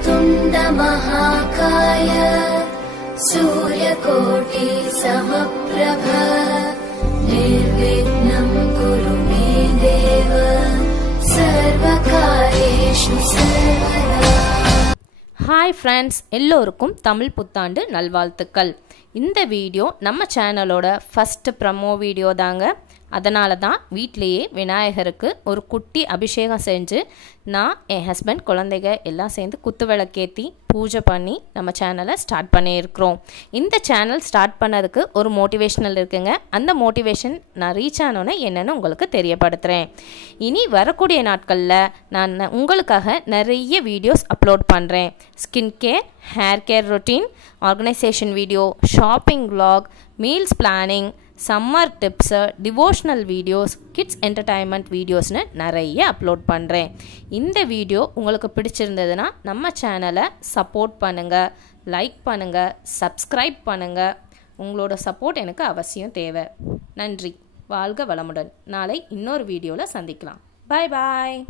वक्रतुण्ड महाकाय सूर्यकोटि समप्रभ निर्विघ्नं कुरु मे देव सर्वकार्येषु सर्वदा. ஹாய் ஃப்ரெண்ட்ஸ், எல்லோருக்கும் தமிழ் புத்தாண்டு நல்வாழ்த்துக்கள். இந்த வீடியோ நம்ம சேனலோட ஃபஸ்ட்டு ப்ரமோ வீடியோ தாங்க. அதனால தான் வீட்டிலையே விநாயகருக்கு ஒரு குட்டி அபிஷேகம் செஞ்சு நான் என் ஹஸ்பண்ட் குழந்தைங்க எல்லாம் சேர்ந்து குத்து விளக்கேற்றி பூஜை பண்ணி நம்ம சேனலை ஸ்டார்ட் பண்ணியிருக்கிறோம். இந்த சேனல் ஸ்டார்ட் பண்ணதுக்கு ஒரு மோட்டிவேஷனல் இருக்குங்க. அந்த மோட்டிவேஷன் நான் ரீச் ஆனோன்னே என்னென்னு உங்களுக்கு தெரியப்படுத்துகிறேன். இனி வரக்கூடிய நாட்களில் நான் உங்களுக்காக நிறைய வீடியோஸ் அப்லோட் பண்ணுறேன். Skin care, hair care routine, organisation video, shopping vlog, meals planning, summer tips, devotional videos, kids entertainment வீடியோஸ்னு நிறைய அப்லோட் பண்ணுறேன். இந்த வீடியோ உங்களுக்கு பிடிச்சிருந்ததுன்னா நம்ம சேனலை சப்போர்ட் பண்ணுங்கள், லைக் பண்ணுங்கள், சப்ஸ்கிரைப் பண்ணுங்கள். உங்களோட சப்போர்ட் எனக்கு அவசியம் தேவை. நன்றி. வாழ்க வளமுடன். நாளை இன்னொரு வீடியோவில் சந்திக்கலாம். பாய் பாய்.